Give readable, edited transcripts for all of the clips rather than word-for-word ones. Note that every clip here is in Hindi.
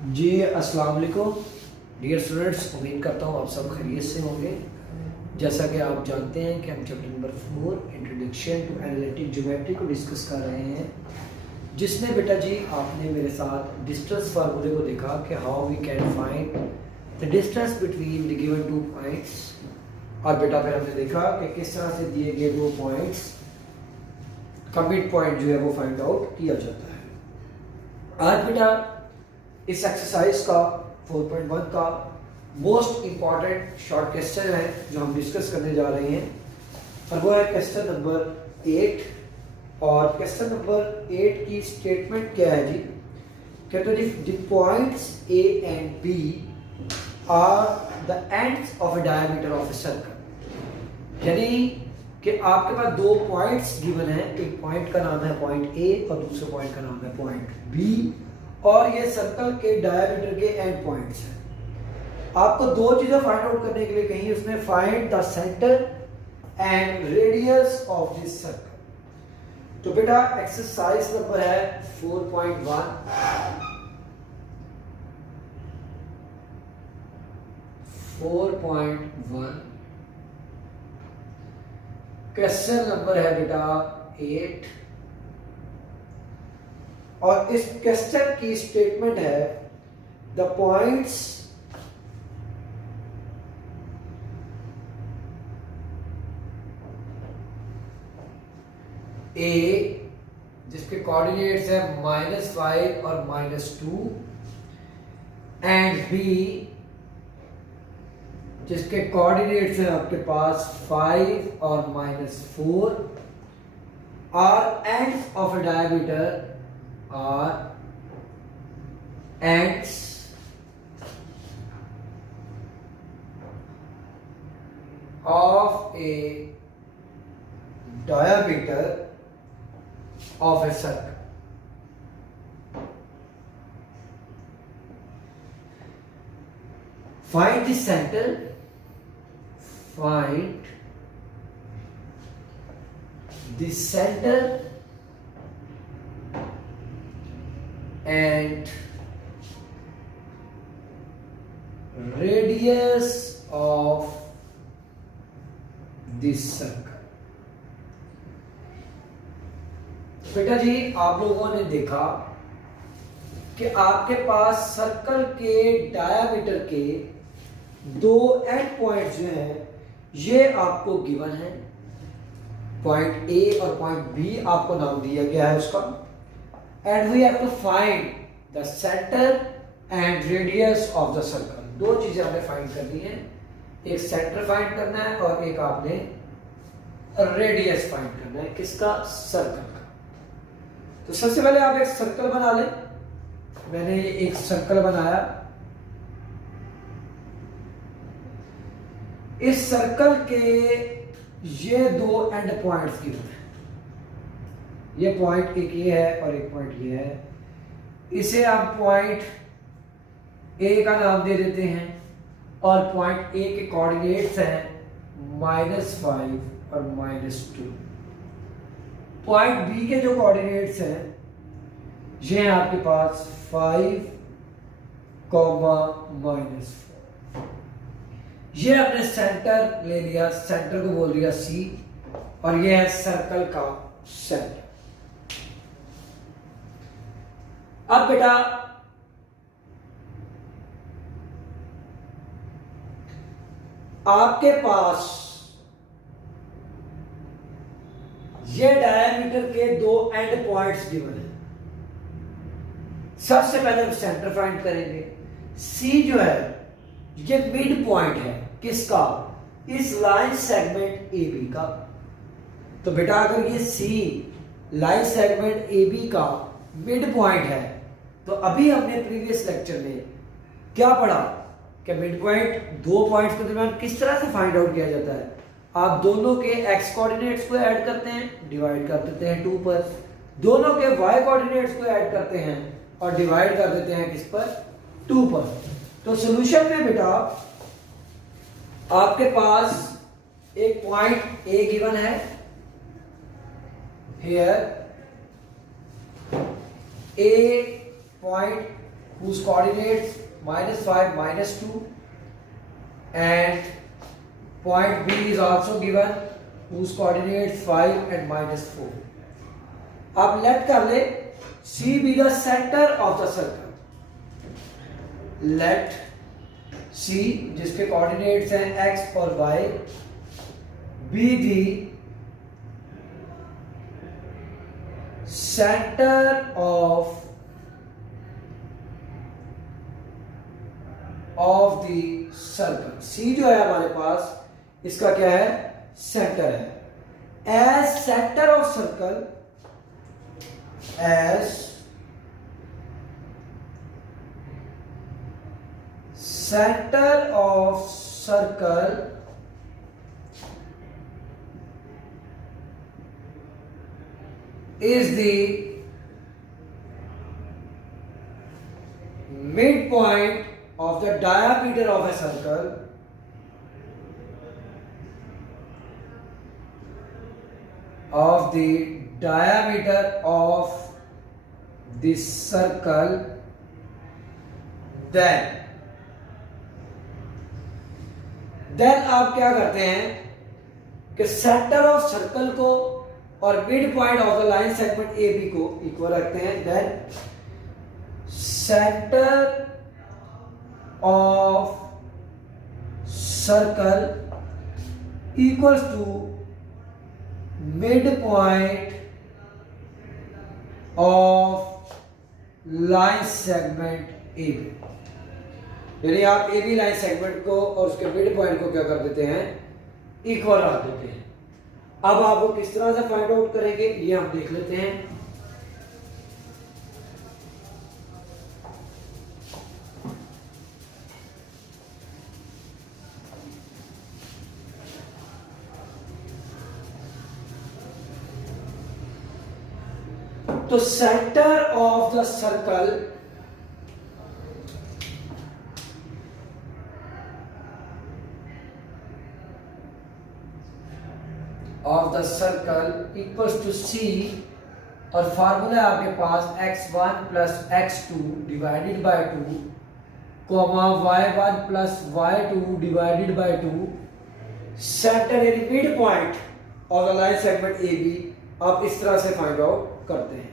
जी अस्सलाम वालेकुम डियर स्टूडेंट्स, उम्मीद करता हूँ आप सब खैरियत से होंगे। जैसा कि आप जानते हैं कि हम chapter number 4 introduction to analytic geometry को डिस्कस कर रहे हैं, जिसमें बेटा जी आपने मेरे साथ डिस्टेंस फार्मूले को देखा कि how we can find the distance between the given two points. और बेटा फिर हमने देखा कि किस तरह से दिए गए दो पॉइंट्स का मिड पॉइंट जो है वो फाइंड आउट किया जाता है। आज बेटा इस एक्सरसाइज का 4.1 का मोस्ट इंपॉर्टेंट शॉर्ट क्वेश्चन है जो हम डिस्कस करने जा रहे हैं, और वो है क्वेश्चन नंबर 8। और क्वेश्चन नंबर 8 की स्टेटमेंट क्या है जी? कहते हैं the points A and B are the ends of a diameter of a circle. यानी कि आपके पास दो पॉइंट्स गिवन है, एक पॉइंट का नाम है पॉइंट ए और दूसरे पॉइंट का नाम है पॉइंट बी, और ये सर्कल के डायमीटर के एंड पॉइंट्स हैं। आपको दो चीजें फाइंड आउट करने के लिए कहीं उसने find the centre and radius of this circle. तो बेटा एक्सरसाइज नंबर है 4.1। 4.1 क्वेश्चन नंबर है बेटा 8, और इस क्वेश्चन की स्टेटमेंट है द पॉइंट्स ए जिसके कोऑर्डिनेट्स है -5 और -2, एंड बी जिसके कोऑर्डिनेट्स हैं आपके पास 5 और -4, are ends of a diameter are ends of a diameter of a circle. Find the center. Find the center and radius of this circle। बेटा जी आप लोगों ने देखा कि आपके पास सर्कल के डायामीटर के दो एंड पॉइंट्स जो हैं ये आपको गिवन है, पॉइंट ए और पॉइंट बी आपको नाम दिया गया है उसका, and we have to find the center and radius of the circle। दो चीजें हमें फाइंड करनी है, एक सेंटर फाइंड करना है और एक आपने रेडियस फाइंड करना है, किसका? सर्कल का। तो सबसे पहले आप एक सर्कल बना लें। मैंने एक सर्कल बनाया। इस सर्कल के ये दो एंड पॉइंट्स गिवन है, ये पॉइंट एक ये है और एक पॉइंट ये है। इसे आप पॉइंट ए का नाम दे देते हैं, और पॉइंट ए के कोऑर्डिनेट्स हैं -5 और -2। पॉइंट बी के जो कोऑर्डिनेट्स हैं ये हैं आपके पास 5, -4। ये आपने सेंटर ले लिया, सेंटर को बोल दिया सी, और ये है सर्कल का सेंटर। अब बेटा आपके पास ये डायमीटर के दो एंड पॉइंट्स गिवन है। सबसे पहले हम सेंटर फाइंड करेंगे। सी जो है ये मिड पॉइंट है, किसका? इस लाइन सेगमेंट ए बी का। तो बेटा अगर ये सी लाइन सेगमेंट ए बी का मिड पॉइंट है, तो अभी हमने प्रीवियस लेक्चर में क्या पढ़ा कि मिड पॉइंट दो पॉइंट्स के दरमियान किस तरह से फाइंड आउट किया जाता है। आप दोनों के एक्स कोऑर्डिनेट्स को ऐड करते हैं, डिवाइड कर देते हैं 2 पर, दोनों के वाई कोऑर्डिनेट्स को ऐड करते हैं और डिवाइड कर देते हैं किस पर? 2 पर। तो सॉल्यूशन में बेटा आपके पास एक पॉइंट ए गिवन है, here A point whose coordinates -5, -2, and point B is also given whose coordinates 5 and -4. अब लेट कर ले C be the center of the circle. Let C जिसके कोऑर्डिनेट्स हैं x और y be the center of the circle. C जो है हमारे पास इसका क्या है, सेंटर है. As center of circle, as center of circle is the midpoint of the diameter of a circle of the diameter of the circle, then आप क्या करते हैं कि सेंटर ऑफ सर्कल को और mid point of the line segment A B को इक्वल रखते हैं. Then centre of circle equals to mid point of line segment A B. यानी आप ए बी लाइन सेगमेंट को और उसके मिड पॉइंट को क्या कर देते हैं, इक्वल रख देते हैं. अब आप वो किस तरह से फाइंड आउट करेंगे ये हम देख लेते हैं. तो centre of the circle of the circle equals to C, और फार्मूला आपके पास x1 plus x2 divided by 2 comma y1 plus y2 divided by 2. Centre यानी mid point of the line segment A B आप इस तरह से फाइंड आउट करते हैं.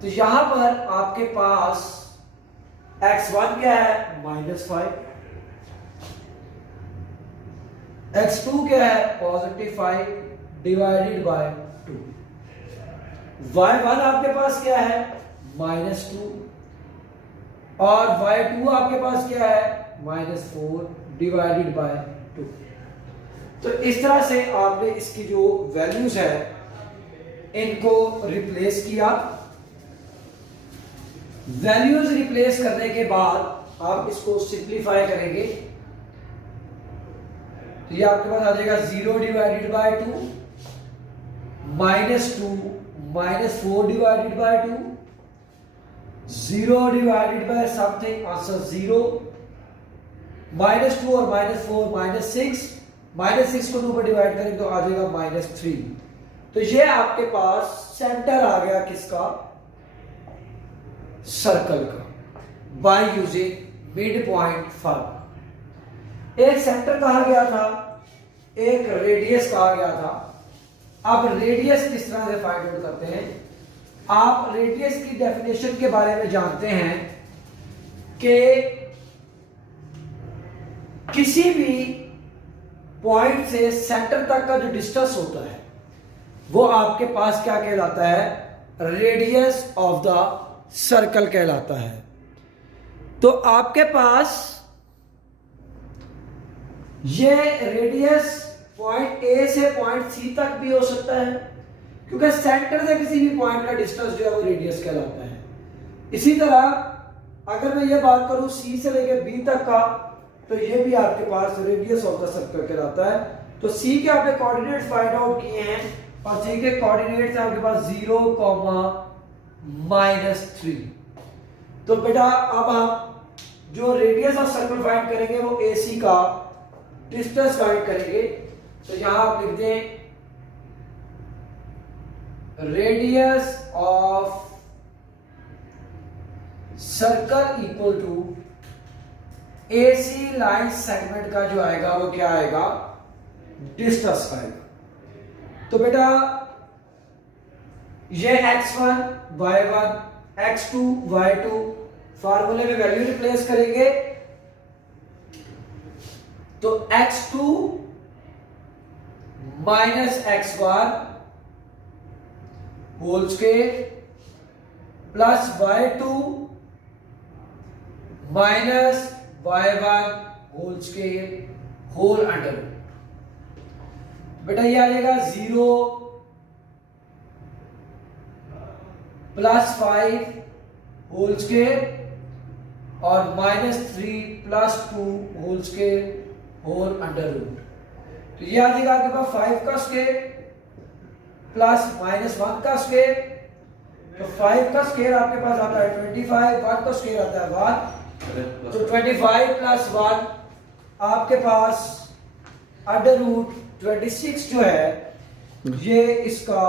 तो यहां पर आपके पास x1 क्या है, -5, x2 क्या है, +5 डिवाइडेड बाय 2, y1 आपके पास क्या है, -2, और y2 आपके पास क्या है, -4 डिवाइडेड बाय 2. तो इस तरह से आपने इसकी जो वैल्यूज है इनको रिप्लेस किया. वैल्यूज रिप्लेस करने के बाद आप इसको सिंप्लीफाई करेंगे तो ये आपके पास आ जाएगा 0 divided by 2, -2 -4 divided by 2, 0 divided by something, answer 0, -2 और -4 -6, -6 को 2 पर डिवाइड करेंगे तो आ जाएगा -3. तो ये आपके पास सेंटर आ गया किसका, सर्कल का, by using mid point formula. एक सेंटर कहा गया था, एक रेडियस कहा गया था. अब रेडियस किस तरह से फाइंड आउट करते हैं, आप रेडियस की डेफिनेशन के बारे में जानते हैं कि किसी भी पॉइंट से सेंटर तक का जो डिस्टेंस होता है वो आपके पास क्या कहलाता है, रेडियस ऑफ द सर्कल कहलाता है. तो आपके पास ये रेडियस पॉइंट ए से पॉइंट सी तक भी हो सकता है, क्योंकि सेंटर से किसी भी पॉइंट का डिस्टेंस जो है वो रेडियस कहलाता है. इसी तरह अगर मैं ये बात करूं सी से लेकर बी तक का, तो ये भी आपके पास रेडियस ऑफ द सर्कल कहलाता है. तो सी के आपने कोऑर्डिनेट्स फाइंड आउट किए हैं और सी के कोऑर्डिनेट्स आपके पास 0, -3. तो बेटा अब आप जो रेडियस ऑफ सर्कल फाइंड करेंगे वो AC का डिस्टेंस फाइंड करेंगे. तो यहां आप लिख दें radius of circle equal to AC line segment का जो आएगा वो क्या आएगा, डिस्टेंस आएगा। तो बेटा ये x1 y1 x2 y2 फार्मूले में वैल्यू रिप्लेस करेंगे तो x2 minus x1 whole square plus y2 minus y1 whole square whole under. बेटा ये आ जाएगा 0 प्लस 5 होल स्क्वायर और -3 plus 2 whole square whole under root. तो ये आ जाएगा आपके पास 5 का स्क्वायर प्लस -1 का स्क्वायर। तो 5 का स्क्वायर आपके पास आता है 25, 1 का स्क्वायर आता है 1, तो 25 प्लस 1 आपके पास अंडर रूट 26 जो है ये इसका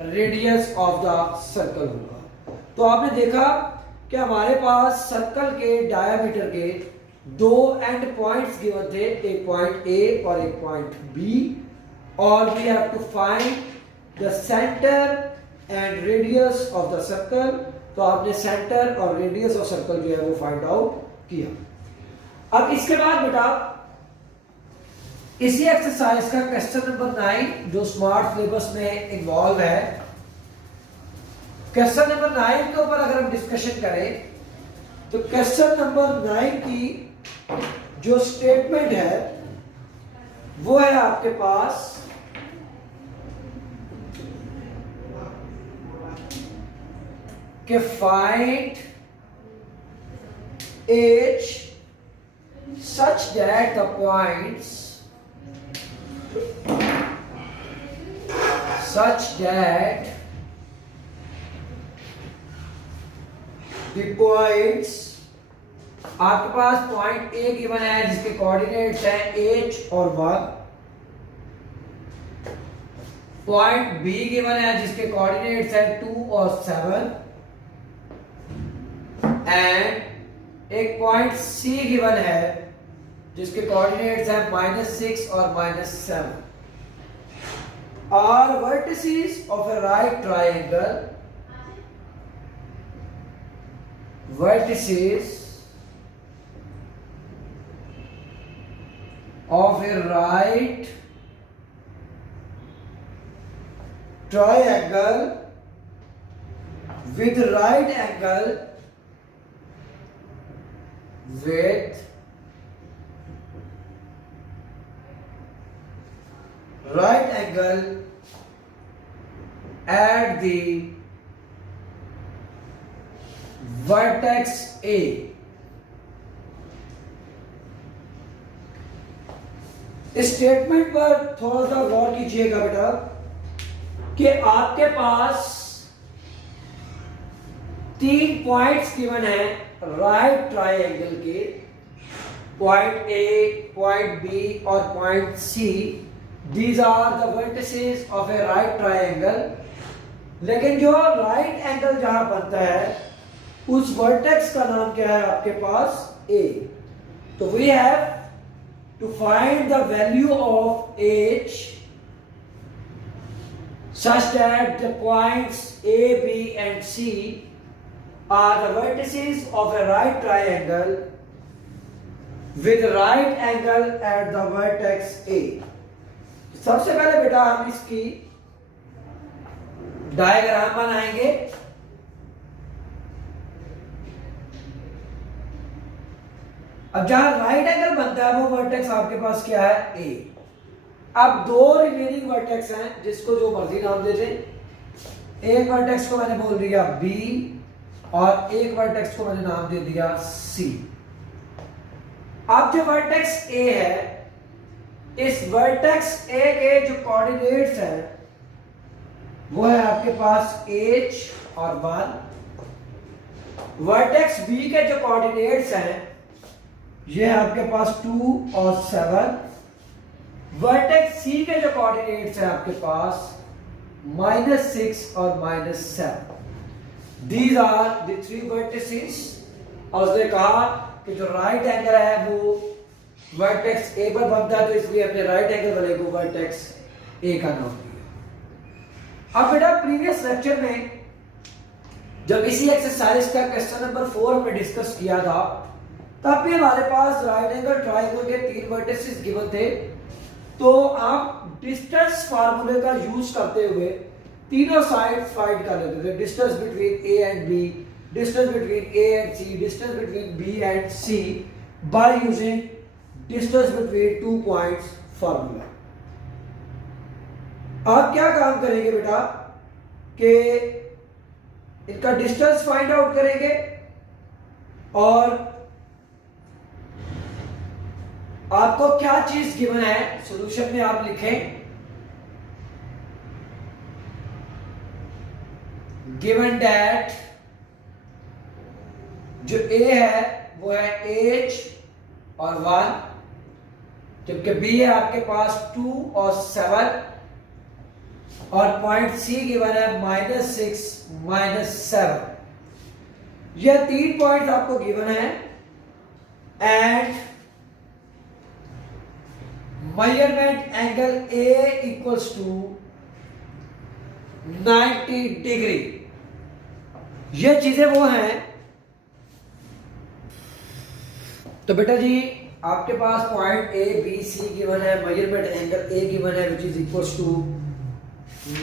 रेडियस ऑफ द सर्कल होगा। तो आपने देखा कि हमारे पास सर्कल के डायमीटर के दो एंड पॉइंट्स गिवन थे, एक पॉइंट ए और एक पॉइंट बी, और we have to find the centre and radius of the circle. तो आपने सेंटर और रेडियस ऑफ सर्कल जो है वो फाइंड आउट किया। अब इसके बाद बेटा इसी एक्सरसाइज का क्वेश्चन नंबर 9 जो स्मार्ट सिलेबस में इन्वॉल्व है, क्वेश्चन नंबर 9 के ऊपर अगर हम डिस्कशन करें तो क्वेश्चन नंबर 9 की जो स्टेटमेंट है वो है आपके पास कि find h such that the points आपके पास पॉइंट ए गिवन है जिसके कोऑर्डिनेट्स हैं h और 1, पॉइंट बी गिवन है जिसके कोऑर्डिनेट्स हैं 2 और 7, एंड एक पॉइंट सी गिवन है जिसके कोऑर्डिनेट्स हैं -6 और -7 are vertices of a right triangle, vertices of a right triangle with right angle with right angle at the vertex A। इस स्टेटमेंट पर थोड़ा सा गौर कीजिएगा बेटा कि आपके पास 3 पॉइंट्स गिवन है राइट ट्राइंगल के, पॉइंट ए, पॉइंट बी और point C. These are the vertices of a right triangle। लेकिन जो राइट एंगल जहां बनता है उस वर्टेक्स का नाम क्या है आपके पास A। तो we have to find the value of H such that the points A, B and C are the vertices of a right triangle with right angle at the vertex A। सबसे पहले बेटा हम इसकी डायग्राम बनाएंगे। अब जहां राइट एंगल बनता है वो वर्टेक्स आपके पास क्या है ए। अब दो रिमेनिंग वर्टेक्स हैं जिसको जो मर्जी नाम दे दें। एक वर्टेक्स को मैंने बोल दिया बी और एक वर्टेक्स को मैंने नाम दे दिया सी। अब जो वर्टेक्स ए है इस वर्टेक्स ए के जो कोऑर्डिनेट्स हैं वो है आपके पास h और 1। वर्टेक्स बी के जो कोऑर्डिनेट्स हैं ये है आपके पास 2 और 7। वर्टेक्स सी के जो कोऑर्डिनेट्स हैं आपके पास -6 और -7। These are the three vertices. और उसने कहा कि जो राइट एंगल है वो वर्टेक्स ए पर बनता है, तो इसलिए अपने राइट एंगल वाले को वर्टेक्स ए का नाम दिया। अब बेटा प्रीवियस लेक्चर में जब इसी एक्सरसाइज का क्वेश्चन नंबर 4 हमने डिस्कस किया था, तब भी हमारे पास राइट एंगल ट्रायंगल के 3 वर्टिसेस गिवन थे। तो आप डिस्टेंस फार्मूले का यूज करते हुए तीनों साइड फाइंड कर लेते थे। Distance between A and B, distance between A and C, distance between B and C by using distance between 2 points formula. आप क्या काम करेंगे बेटा कि इनका डिस्टेंस फाइंड आउट करेंगे और आपको क्या चीज गिवन है सॉल्यूशन में आप लिखें गिवन दैट जो ए है वो है h और 1, जबकि b है आपके पास 2 और 7, और पॉइंट सी गिवन है -6 -7। यह 3 पॉइंट आपको गिवन है and measurement angle A equals to 90 degree. ये चीजें वो हैं। तो बेटा जी आपके पास point A B C given है, मेजरमेंट एंगल A गिवन है which is equals to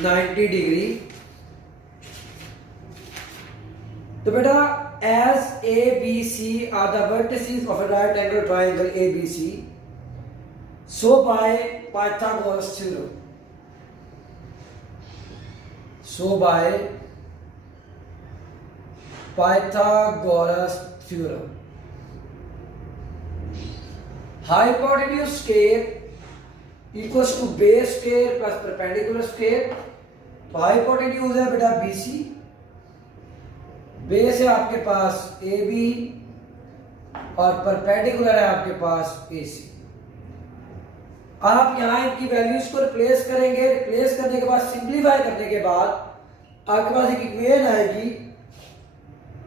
90 degree. तो बेटा as A B C are the vertices of a right angle triangle ABC, so by Pythagoras theorem, so by Pythagoras theorem, hypotenuse square equals to base square plus perpendicular square। तो हाइपोटेन्यूज है बेटा BC, बेस है आपके पास AB और परपेंडिकुलर है आपके पास AC। आप यहां इनकी वैल्यूज को रिप्लेस करेंगे। रिप्लेस करने के बाद सिंप्लीफाई करने के बाद आपके पास एक इक्वेशन आएगी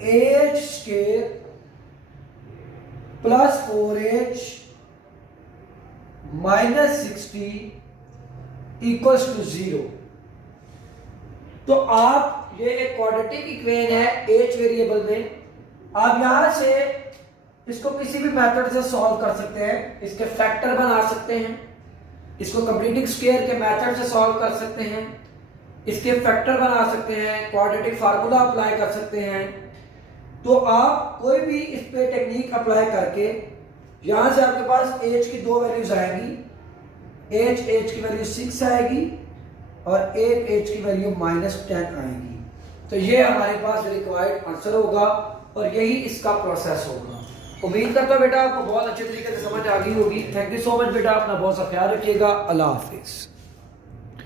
h square plus 4h minus 60 equals to 0। तो आप ये एक क्वाड्रेटिक इक्वेशन है h वेरिएबल में, आप यहां से इसको किसी भी मेथड से सॉल्व कर सकते हैं। इसके फैक्टर बना सकते हैं, इसको कंप्लीटिंग स्क्वायर के मेथड से सॉल्व कर सकते हैं, इसके फैक्टर बना सकते हैं, क्वाड्रेटिक फार्मूला अप्लाई कर सकते हैं। तो आप कोई भी इस पे टेक्निक अप्लाई करके यहां से आपके पास h की 2 वैल्यूज आएंगी। h की वैल्यू 6 आएगी और एक h की वैल्यू -10 आएगी। तो ये हमारे पास रिक्वायर्ड आंसर होगा और यही इसका प्रोसेस होगा। उम्मीद करता हूं बेटा आपको बहुत अच्छे तरीके से समझ आ गई होगी। थैंक यू सो मच बेटा, अपना बहुत सा ख्याल रखिएगा। अल्लाह हाफिज।